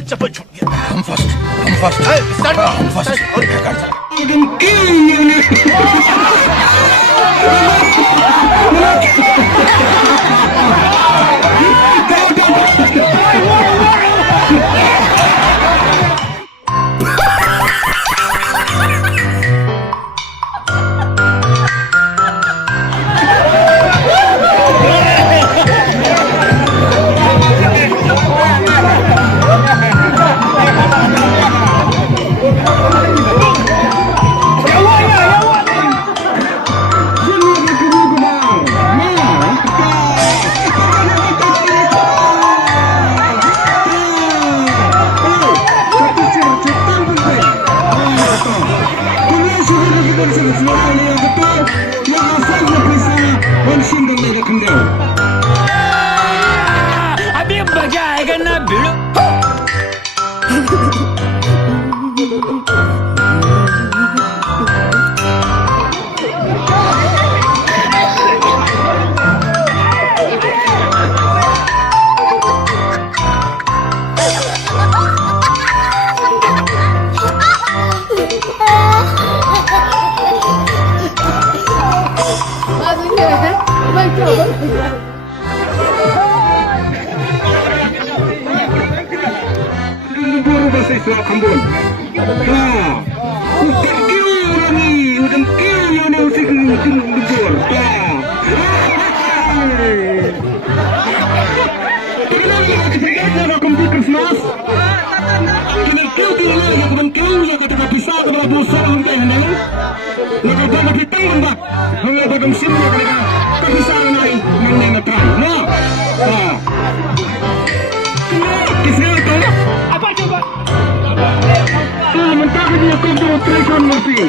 चप्पल छूट गया. Come fast. Start. Come fast. अभी मजा आएगा ना भिड़ो. Buru bahasa Islam Kambun. Udah kira ni, usik bubur. Kita komputer smas. Kita kira yang bukan kira ketika bisa kepada dosa orang kaya ni. Lalu dah nak hitang benda. Hanya dalam sim mereka bisa naik mengenai try. Nah. Kisah tu. apa coba? Mentah dia komputer traction mesin.